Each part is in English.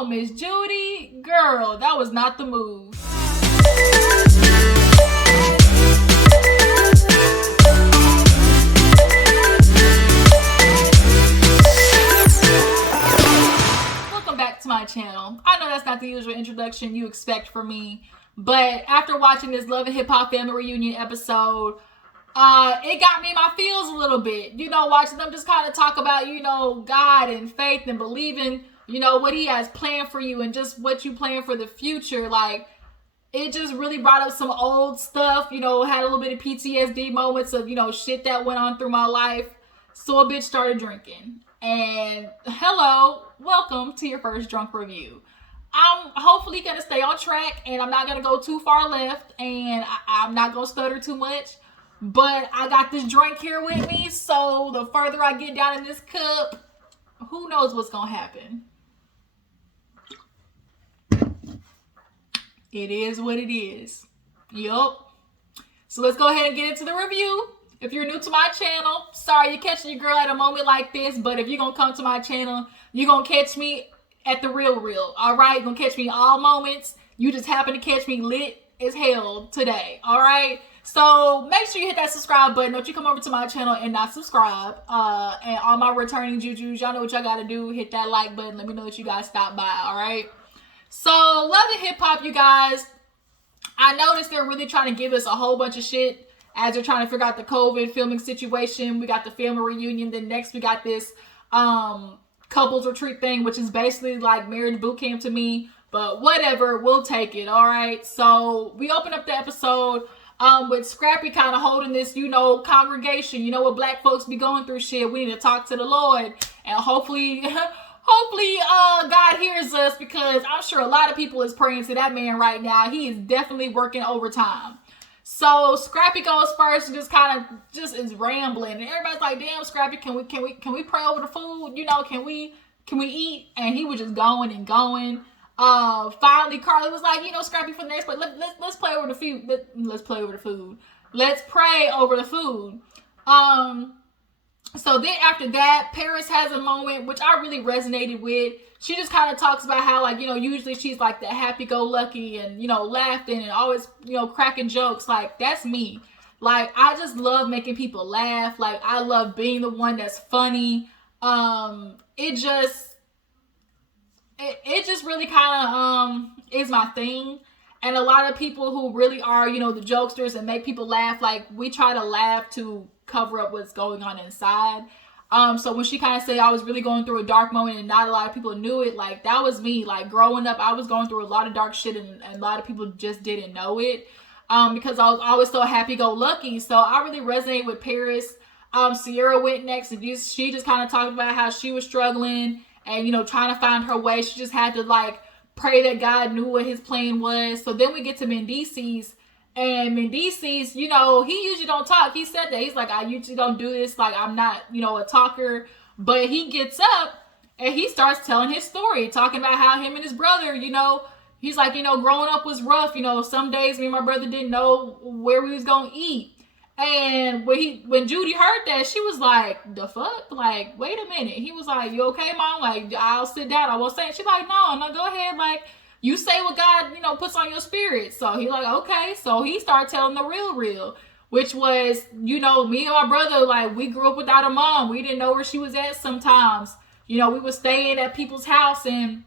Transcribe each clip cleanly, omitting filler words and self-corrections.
on, Miss Judy. Girl, that was not the move. Welcome back to my channel. I know that's not the usual introduction you expect from me, but after watching this Love and Hip Hop family reunion episode, it got me in my feels a little bit. You know, watching them just kind of talk about, you know, God and faith and believing, you know, what he has planned for you and just what you plan for the future. Like, it just really brought up some old stuff, you know, had a little bit of PTSD moments of, you know, shit that went on through my life. So a bitch started drinking. And hello, welcome to your first drunk review. I'm hopefully going to stay on track and I'm not going to go too far left and I'm not going to stutter too much. But I got this drink here with me, so the further I get down in this cup, who knows what's going to happen. It is what it is. Yup. So let's go ahead and get into the review. If you're new to my channel, sorry you're catching your girl at a moment like this, but if you're going to come to my channel, you're going to catch me at the real. All right? You're going to catch me all moments. You just happen to catch me lit as hell today. All right? So make sure you hit that subscribe button. Don't you come over to my channel and not subscribe. And all my returning jujus, y'all know what y'all got to do. Hit that like button. Let me know that you guys stopped by. All right? So Love and Hip Hop, you guys. I noticed they're really trying to give us a whole bunch of shit as they're trying to figure out the COVID filming situation. We got the family reunion. Then next we got this couples retreat thing, which is basically like marriage boot camp to me. But whatever, we'll take it. All right. So we open up the episode with Scrappy kind of holding this, you know, congregation. You know what black folks be going through shit. We need to talk to the Lord. And hopefully God hears us, because I'm sure a lot of people is praying to that man right now. He is definitely working overtime. So Scrappy goes first and just is rambling, and everybody's like, "Damn, Scrappy, can we pray over the food? You know, can we eat?" And he was just going and going. Finally, Karlie was like, "You know, Scrappy, for the next play, let's play over the food. Let's play over the food. Let's pray over the food." So then after that, Paris has a moment which I really resonated with. She just kind of talks about how, like, you know, usually she's like the happy-go-lucky and, you know, laughing and always, you know, cracking jokes. Like, that's me. Like, I just love making people laugh. Like, I love being the one that's funny. It just really kind of is my thing. And a lot of people who really are, you know, the jokesters and make people laugh, like, we try to laugh to cover up what's going on inside. So when she kind of said I was really going through a dark moment and not a lot of people knew it, like, that was me. Like, growing up, I was going through a lot of dark shit and a lot of people just didn't know it, because I was always so happy-go-lucky. So I really resonate with Paris. Sierra went next, and she just kind of talked about how she was struggling and, you know, trying to find her way. She just had to, like, pray that God knew what his plan was. So then we get to Mendeecees. And Mendeecees, you know, he usually don't talk. He said that. He's like, I usually don't do this. Like, I'm not, you know, a talker. But he gets up and he starts telling his story, talking about how him and his brother, you know, he's like, you know, growing up was rough. You know, some days me and my brother didn't know where we was going to eat. And when Judy heard that, she was like, the fuck? Like, wait a minute. He was like, you okay, Mom? Like, I'll sit down. I won't say it. She's like, no, go ahead. Like, you say what God, you know, puts on your spirit. So he's like, okay. So he started telling the real, which was, you know, me and my brother, like, we grew up without a mom. We didn't know where she was at sometimes. You know, we would stay at people's house, and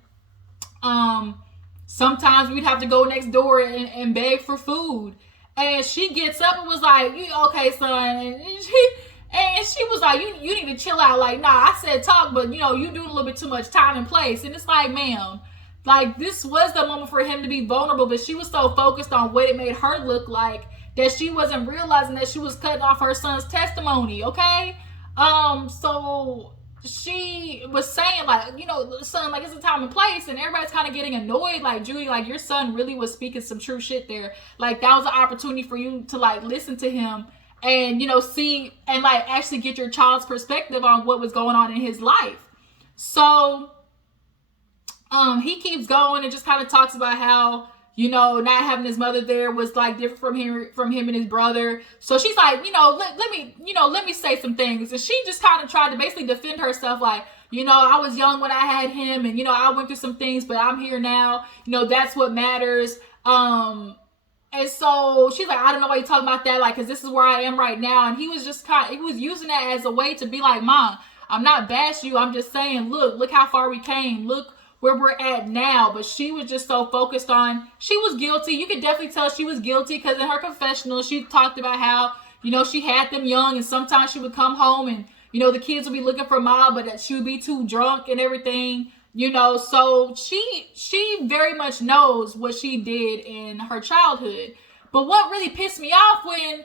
sometimes we'd have to go next door and beg for food. And she gets up and was like, okay, son. And she was like, you need to chill out. Like, nah, I said talk, but, you know, you do a little bit too much time and place. And it's like, ma'am, like, this was the moment for him to be vulnerable, but she was so focused on what it made her look like that she wasn't realizing that she was cutting off her son's testimony, okay? So she was saying, like, you know, son, like, it's a time and place, and everybody's kind of getting annoyed, like, Judy, like, your son really was speaking some true shit there. Like, that was an opportunity for you to, like, listen to him and, you know, see and, like, actually get your child's perspective on what was going on in his life. So he keeps going and just kind of talks about how, you know, not having his mother there was, like, different from him and his brother. So she's like, you know, let me say some things. And she just kind of tried to basically defend herself, like, You know, I was young when I had him, and, you know, I went through some things, but I'm here now. You know, that's what matters. And so she's like, I don't know why you're talking about that, like, because this is where I am right now. And he was just he was using that as a way to be like, Mom, I'm not bashing you. I'm just saying, look how far we came. Look where we're at now. But she was just so focused on, she was guilty. You could definitely tell she was guilty, because in her confessional, she talked about how, you know, she had them young, and sometimes she would come home and, you know, the kids would be looking for Mom, but she would be too drunk and everything. You know, so she very much knows what she did in her childhood. But what really pissed me off when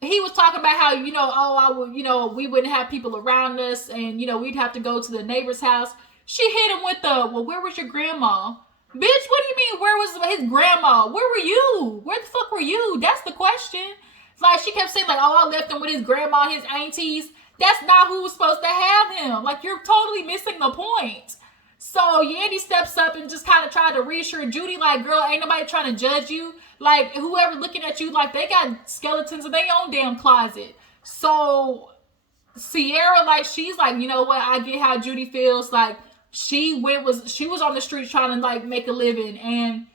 he was talking about how, you know, oh, I would, you know, we wouldn't have people around us, and, you know, we'd have to go to the neighbor's house. She hit him with the, well, where was your grandma? Bitch, what do you mean, where was his grandma? Where were you? Where the fuck were you? That's the question. It's like, she kept saying, like, oh, I left him with his grandma and his aunties. That's not who was supposed to have him. Like, you're totally missing the point. So Yandy steps up and just kind of tried to reassure Judy, like, girl, ain't nobody trying to judge you. Like, whoever looking at you, like, they got skeletons in their own damn closet. So Sierra, like, she's like, you know what, I get how Judy feels. Like, she was on the street trying to, like, make a living, and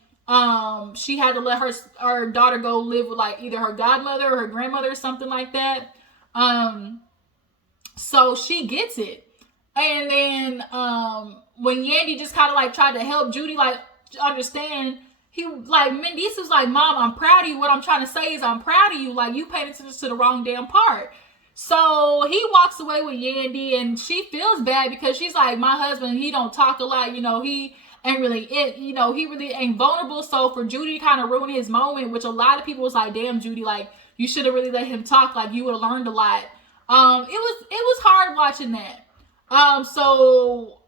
she had to let her daughter go live with, like, either her godmother or her grandmother or something like that. So she gets it. And then when Yandy just kind of, like, tried to help Judy, like, understand, he, like, Mendeecees was like, Mom, I'm proud of you. What I'm trying to say is I'm proud of you. Like, you paid attention to the wrong damn part. So he walks away with Yandy, and she feels bad because she's like, my husband, he don't talk a lot. You know, he ain't really you know, he really ain't vulnerable. So for Judy to kind of ruin his moment, which a lot of people was like, damn, Judy, like, you should have really let him talk. Like, you would have learned a lot. It was hard watching that. So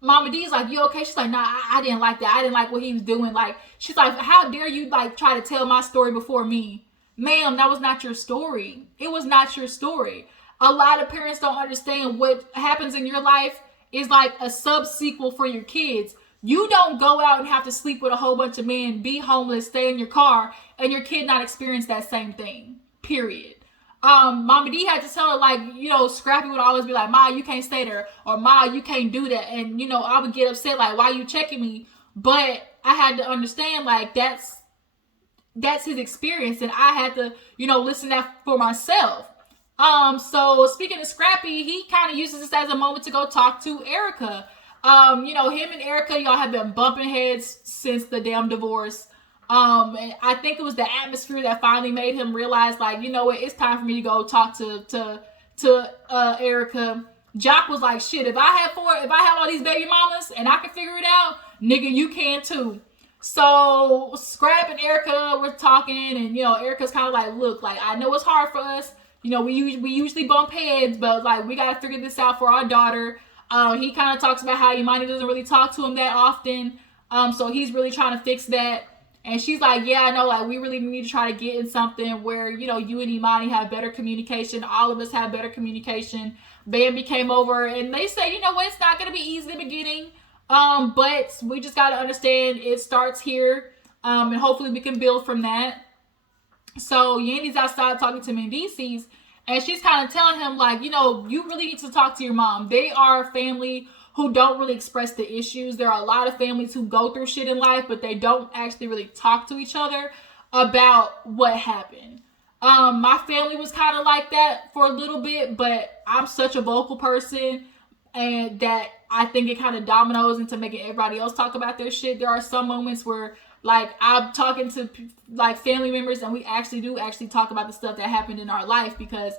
Mama D's like, you okay? She's like, nah, I didn't like that. I didn't like what he was doing. Like, she's like, how dare you, like, try to tell my story before me? Ma'am, that was not your story. It was not your story. A lot of parents don't understand what happens in your life is like a sub-sequel for your kids. You don't go out and have to sleep with a whole bunch of men, be homeless, stay in your car, and your kid not experience that same thing. Period. Mama D had to tell her, like, you know, Scrappy would always be like, Ma, you can't stay there, or Ma, you can't do that. And, you know, I would get upset, like, why you checking me? But I had to understand, like, that's his experience, and I had to, you know, listen to that for myself. So speaking of Scrappy, he kind of uses this as a moment to go talk to Erica. You know, him and Erica, y'all have been bumping heads since the damn divorce. And I think it was the atmosphere that finally made him realize, like, you know what, it's time for me to go talk to Erica. Jock was like, shit, if I have all these baby mamas and I can figure it out, nigga, you can too. So Scrap and Erica were talking, and, you know, Erica's kind of like, look, like, I know it's hard for us. You know, we usually bump heads, but, like, we got to figure this out for our daughter. He kind of talks about how Imani doesn't really talk to him that often. So he's really trying to fix that. And she's like, yeah, I know, like, we really need to try to get in something where, you know, you and Imani have better communication. All of us have better communication. Bambi came over, and they say, you know what, it's not going to be easy in the beginning. But we just got to understand it starts here. And hopefully we can build from that. So Yandy's outside talking to Mendeecees, and she's kind of telling him, like, you know, you really need to talk to your mom. They are a family who don't really express the issues. There are a lot of families who go through shit in life, but they don't actually really talk to each other about what happened. My family was kind of like that for a little bit, but I'm such a vocal person, and that I think it kind of dominoes into making everybody else talk about their shit. There are some moments where, like, I'm talking to, like, family members, and we actually talk about the stuff that happened in our life, because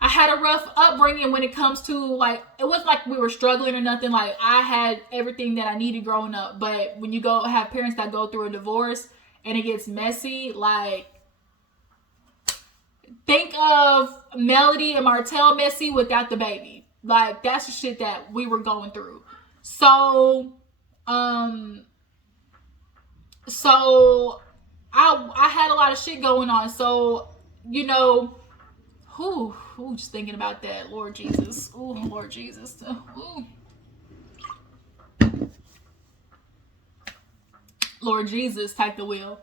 I had a rough upbringing when it comes to, like, it wasn't like we were struggling or nothing. Like, I had everything that I needed growing up. But when you go have parents that go through a divorce and it gets messy, like, think of Melody and Martell messy without the baby. Like, that's the shit that we were going through. So I had a lot of shit going on. So, you know, just thinking about that. Lord Jesus. Ooh, Lord Jesus. Ooh. Lord Jesus, take the wheel.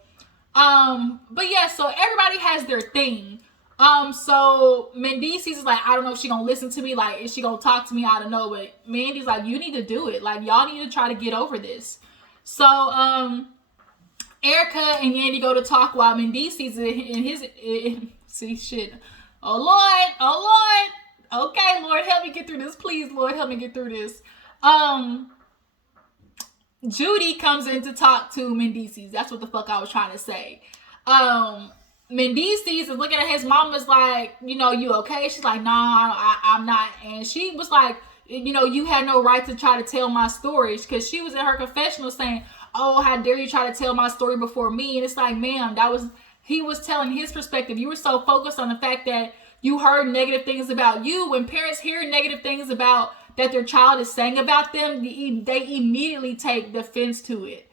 But yeah, so everybody has their thing. So Mendeecees is like, I don't know if she gonna listen to me. Like, is she gonna talk to me? I don't know. But Mandy's like, you need to do it. Like, y'all need to try to get over this. So, Erica and Yandy go to talk while Mendeecees in his see shit. Oh Lord. Okay, Lord, help me get through this. Please, Lord, help me get through this. Judy comes in to talk to Mendeecees. That's what the fuck I was trying to say. Mendeecees is looking at his mama's like, you know, you okay? She's like, nah, I'm not. And she was like, you know, you had no right to try to tell my story, because she was in her confessional saying, oh, how dare you try to tell my story before me? And it's like, ma'am, he was telling his perspective. You were so focused on the fact that you heard negative things about you. When parents hear negative things about that their child is saying about them, they immediately take defense to it.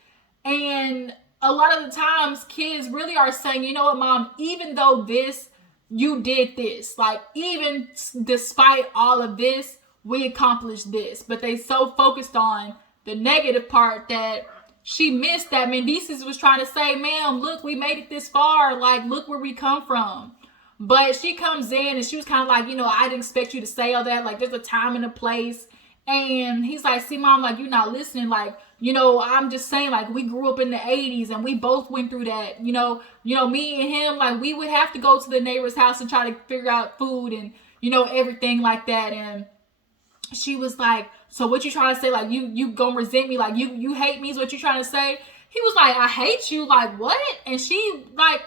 And a lot of the times kids really are saying, you know what, mom, even though you did this, like, even despite all of this, we accomplished this. But they so focused on the negative part that she missed that Mendeecees was trying to say, ma'am, look, we made it this far. Like, look where we come from. But she comes in and she was kind of like, you know, I didn't expect you to say all that. Like, there's a time and a place. And he's like, see, mom, like, you're not listening. Like, you know, I'm just saying, like, we grew up in the 80s and we both went through that. You know, me and him, like, we would have to go to the neighbor's house and try to figure out food and, you know, everything like that. And she was like, so what you trying to say? Like, you gonna resent me? Like, you hate me is what you trying to say? He was like, I hate you. Like, what? And she, like,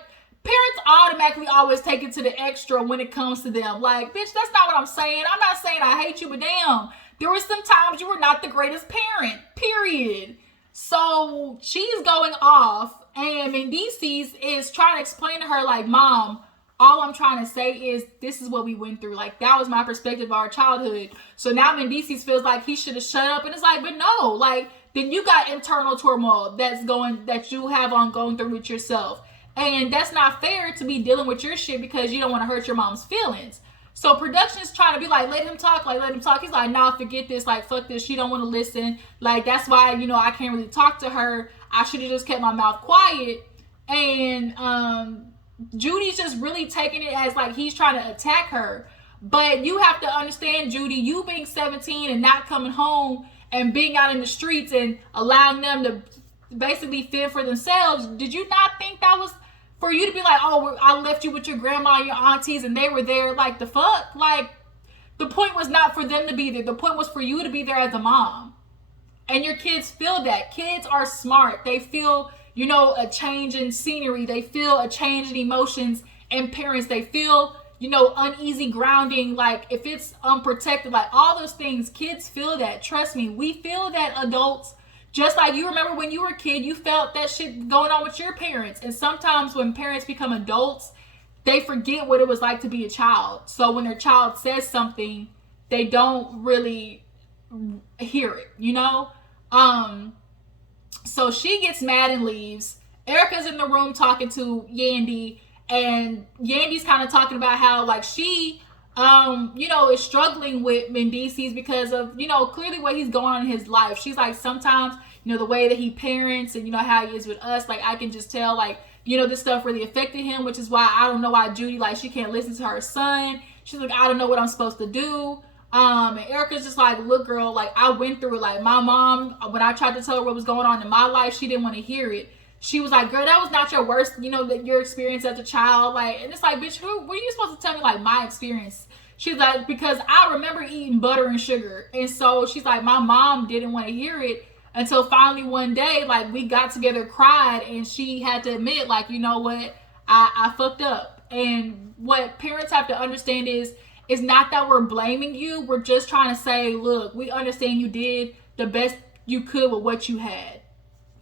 parents automatically always take it to the extra when it comes to them. Like, bitch, that's not what I'm saying. I'm not saying I hate you, but damn, there were some times you were not the greatest parent, period. So she's going off, and Mendeecees is trying to explain to her, like, mom, all I'm trying to say is this is what we went through. Like, that was my perspective of our childhood. So now Mendeecees feels like he should have shut up. And it's like, but no, like, then you got internal turmoil that you have on going through with yourself. And that's not fair to be dealing with your shit because you don't want to hurt your mom's feelings. So production is trying to be like, let him talk. He's like, nah, forget this. Like, fuck this. She don't want to listen. Like, that's why, you know, I can't really talk to her. I should have just kept my mouth quiet. And Judy's just really taking it as like he's trying to attack her. But you have to understand, Judy, you being 17 and not coming home and being out in the streets and allowing them to basically fend for themselves. Did you not think that was for you to be like, oh, I left you with your grandma and your aunties and they were there? Like, the fuck? Like, the point was not for them to be there. The point was for you to be there as a mom. And your kids feel that. Kids are smart. They feel, you know, a change in scenery. They feel a change in emotions and parents. They feel, you know, uneasy grounding. Like, if it's unprotected, like, all those things, kids feel that. Trust me, we feel that, adults. Just like you remember when you were a kid, you felt that shit going on with your parents. And sometimes when parents become adults, they forget what it was like to be a child. So when their child says something, they don't really hear it, you know? So she gets mad and leaves. Erica's in the room talking to Yandy, and Yandy's kind of talking about how, like, she, you know, is struggling with Mendeecees because of, you know, clearly what he's going on in his life. She's like, sometimes, you know, the way that he parents and, you know, how he is with us, like, I can just tell, like, you know, this stuff really affected him, which is why I don't know why Judy, like, she can't listen to her son. She's like, I don't know what I'm supposed to do. And Erica's just like, look, girl, like, I went through it. Like, my mom, when I tried to tell her what was going on in my life, she didn't want to hear it. She was like, girl, that was not your worst, you know, your experience as a child. Like, and it's like, bitch, what are you supposed to tell me, like, my experience? She's like, because I remember eating butter and sugar. And so she's like, my mom didn't want to hear it until finally one day, like, we got together, cried, and she had to admit, like, you know what, I fucked up. And what parents have to understand is, it's not that we're blaming you. We're just trying to say, look, we understand you did the best you could with what you had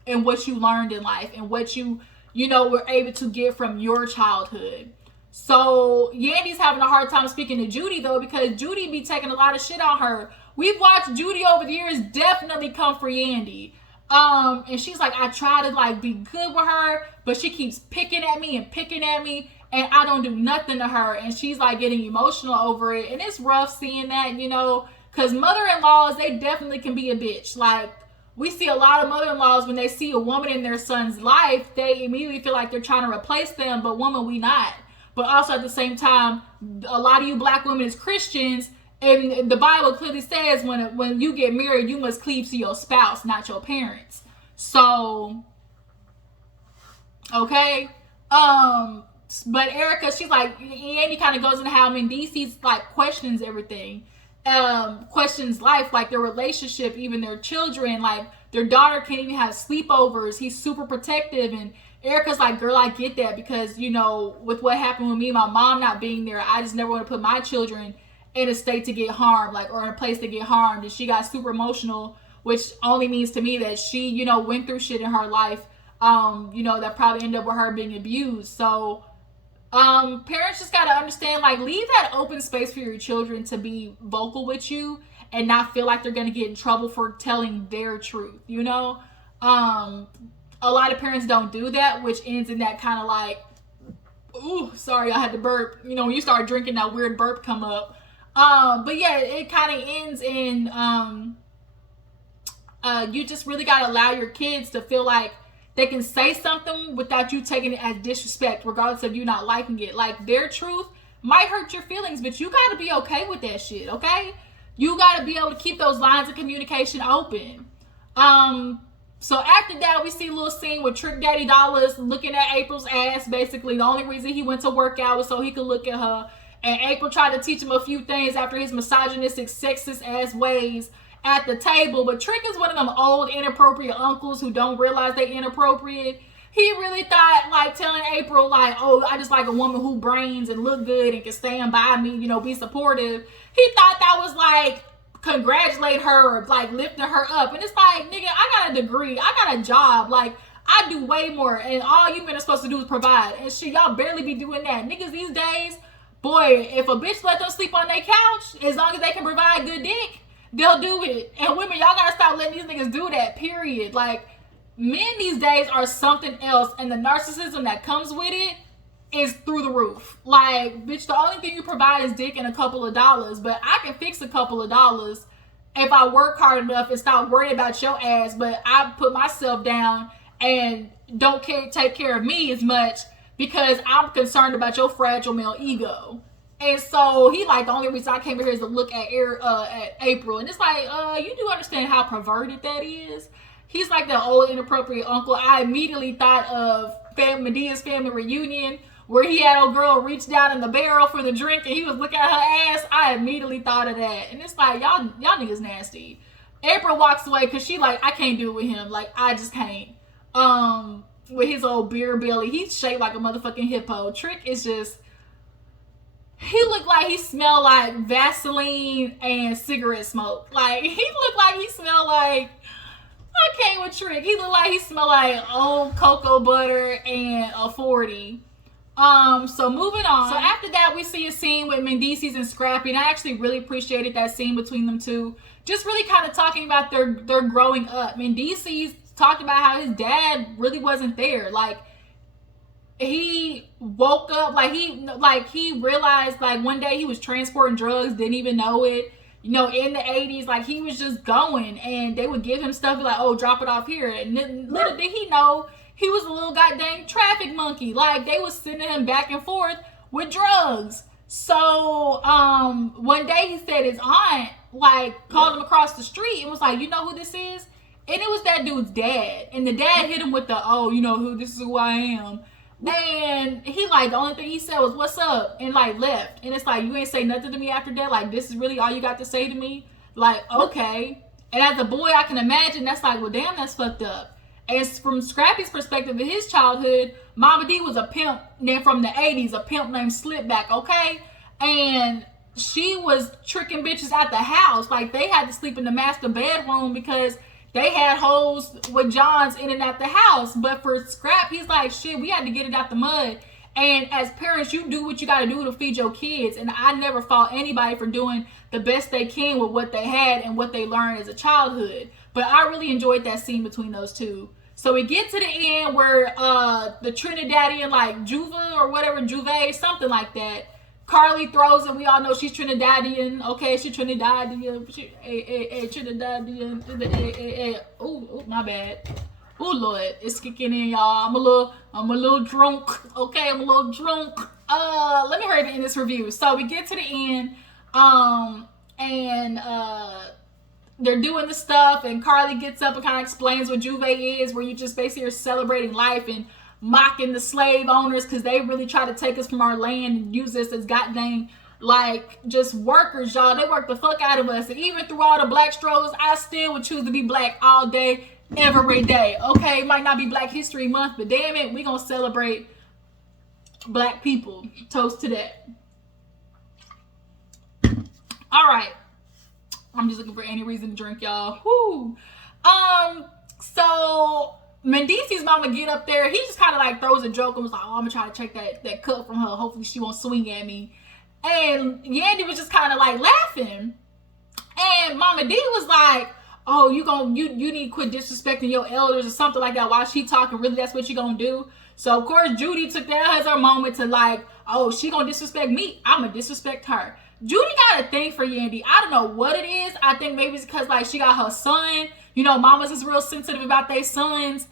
and what you learned in life and what you know, were able to get from your childhood. So Yandy's having a hard time speaking to Judy, though, because Judy be taking a lot of shit on her. We've watched Judy over the years definitely come for Yandy. And she's like, I try to, like, be good with her, but she keeps picking at me, and I don't do nothing to her. And she's, like, getting emotional over it. And it's rough seeing that, you know, because mother-in-laws, they definitely can be a bitch. Like, we see a lot of mother-in-laws, when they see a woman in their son's life, they immediately feel like they're trying to replace them. But woman, we not. but also at the same time, a lot of you black women is Christians, and the Bible clearly says when you get married, you must cleave to your spouse, not your parents. So, okay. But Erica, she's like, Andy kind of goes into how Mendeecees like questions everything, questions life, like their relationship, even their children, like their daughter can't even have sleepovers. He's super protective, and Erica's like, girl, I get that, because you know, with what happened with me, my mom not being there, I just never want to put my children in a state to get harmed, like, or in a place to get harmed. And she got super emotional, which only means to me that she, you know, went through shit in her life, you know, that probably ended up with her being abused. So parents just got to understand, like, leave that open space for your children to be vocal with you and not feel like they're going to get in trouble for telling their truth, you know? A lot of parents don't do that, which ends in that kind of like, ooh, sorry, I had to burp. You know, when you start drinking, that weird burp come up. But yeah, it kind of ends in, you just really got to allow your kids to feel like they can say something without you taking it as disrespect, regardless of you not liking it. Like, their truth might hurt your feelings, but you got to be okay with that shit, okay? You got to be able to keep those lines of communication open. So after that, we see a little scene with Trick Daddy Dollars looking at Apryl's ass. Basically, the only reason he went to work out was so he could look at her. And Apryl tried to teach him a few things after his misogynistic, sexist ass ways at the table. But Trick is one of them old, inappropriate uncles who don't realize they inappropriate. He really thought, like, telling Apryl, like, oh, I just like a woman who brains and look good and can stand by me, you know, be supportive. He thought that was, like, congratulate her or, like, lifting her up. And it's like, nigga, I got a degree. I got a job. Like, I do way more. And all you men are supposed to do is provide. And shit, y'all barely be doing that. Niggas these days, boy, if a bitch let them sleep on their couch, as long as they can provide good dick, they'll do it. And women, y'all gotta stop letting these niggas do that, period. Like, men these days are something else, and the narcissism that comes with it is through the roof. Like, bitch, the only thing you provide is dick and a couple of dollars, but I can fix a couple of dollars if I work hard enough and stop worrying about your ass. But I put myself down and don't take care of me as much because I'm concerned about your fragile male ego. And so he like, the only reason I came here is to look at Apryl. And it's like, you do understand how perverted that is? He's like the old inappropriate uncle. I immediately thought of Medea's family reunion where he had a girl reach down in the barrel for the drink and he was looking at her ass. I immediately thought of that. And it's like, y'all niggas nasty. Apryl walks away because she like, I can't do it with him. Like, I just can't. With his old beer belly. He's shaped like a motherfucking hippo. Trick is just, he looked like he smelled like Vaseline and cigarette smoke. Like, he looked like he smelled like, I can't with Trick. He looked like he smelled like old cocoa butter and a 40. So moving on. So after that, we see a scene with Mendeecees and Scrappy, and I actually really appreciated that scene between them two. Just really kind of talking about their growing up. Mendeecees talked about how his dad really wasn't there. Like, he woke up, he realized, like, one day he was transporting drugs, didn't even know it. You know, in the 80s, like, he was just going, and they would give him stuff, like, oh, drop it off here. And little did he know, he was a little goddamn traffic monkey. Like, they was sending him back and forth with drugs. So, one day he said his aunt, like, called him across the street and was like, you know who this is? And it was that dude's dad. And the dad hit him with the, oh, you know who, this is who I am. And he, like, the only thing he said was, what's up? And, like, left. And it's like, you ain't say nothing to me after that? Like, this is really all you got to say to me? Like, okay. And as a boy, I can imagine that's like, well, damn, that's fucked up. And from Scrappy's perspective in his childhood, Mama D was a pimp. Then from the 80s, a pimp named Slipback, okay? And she was tricking bitches out the house. Like, they had to sleep in the master bedroom because they had hoes with Johns in and out the house. But for Scrap, he's like, shit, we had to get it out the mud. And as parents, you do what you got to do to feed your kids. And I never fault anybody for doing the best they can with what they had and what they learned as a childhood. But I really enjoyed that scene between those two. So we get to the end where the Trinidadian, like, J'ouvert or whatever, J'ouvert, something like that. Karlie throws it. We all know she's Trinidadian. Okay, she's Trinidadian. Trinidadian. Oh, my bad. Oh, Lord, it's kicking in, y'all. I'm a little drunk. Okay, I'm a little drunk. let me hurry up and end this review. So we get to the end, and they're doing the stuff, and Karlie gets up and kind of explains what J'ouvert is, where you just basically are celebrating life and mocking the slave owners because they really try to take us from our land and use us as goddamn like just workers, y'all. They work the fuck out of us, and even through all the black struggles, I still would choose to be black all day, every day. Okay, it might not be Black History Month, but damn it, we gonna celebrate black people. Toast to that. All right, I'm just looking for any reason to drink, y'all. Whoo. So Mendeecees' mama get up there. He just kind of like throws a joke and was like, "Oh, I'm gonna try to check that cut from her. Hopefully she won't swing at me." And Yandy was just kind of like laughing. And Mama D was like, "Oh, you need to quit disrespecting your elders or something like that while she talking. Really, that's what you gonna do?" So of course Judy took that as her moment to like, "Oh, she gonna disrespect me. I'm gonna disrespect her." Judy got a thing for Yandy. I don't know what it is. I think maybe it's because like she got her son. You know, mamas is real sensitive about their sons.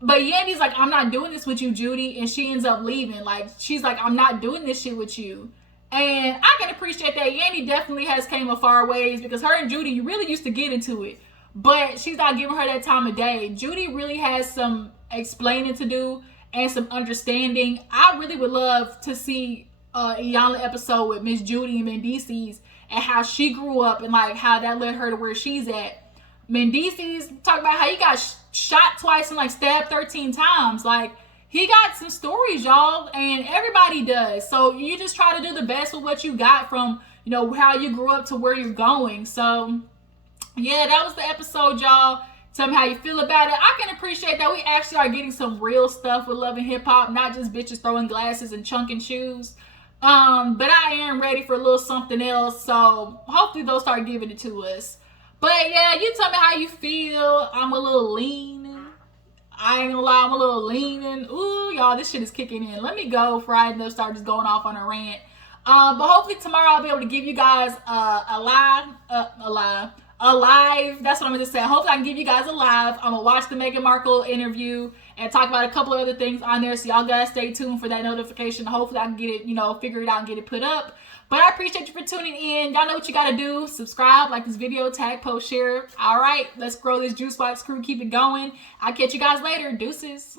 But Yandy's like, "I'm not doing this with you, Judy," and she ends up leaving. Like, she's like, "I'm not doing this shit with you." And I can appreciate that. Yandy definitely has came a far ways because her and Judy, you really used to get into it. But she's not giving her that time of day. Judy really has some explaining to do and some understanding. I really would love to see a Iyanla episode with Miss Judy and Mendeecees and how she grew up and like how that led her to where she's at. Mendeecees talk about how he got shot twice and like stabbed 13 times. Like, he got some stories, y'all, and everybody does. So you just try to do the best with what you got from, you know, how you grew up to where you're going. So yeah, that was the episode, y'all. Tell me how you feel about it. I can appreciate that we actually are getting some real stuff with Love and Hip Hop, not just bitches throwing glasses and chunking shoes. But I am ready for a little something else. So hopefully they'll start giving it to us. But yeah, you tell me how you feel. I'm a little leaning. I ain't gonna lie, I'm a little leaning. Ooh, y'all, this shit is kicking in. Let me go before I start just going off on a rant. But hopefully tomorrow I'll be able to give you guys a live. That's what I'm gonna say. Hopefully I can give you guys a live. I'm gonna watch the Meghan Markle interview and talk about a couple of other things on there. So y'all guys stay tuned for that notification. Hopefully I can get it, you know, figure it out and get it put up. But I appreciate you for tuning in. Y'all know what you gotta do. Subscribe, like this video, tag, post, share. All right, let's grow this juice box crew. Keep it going. I'll catch you guys later. Deuces.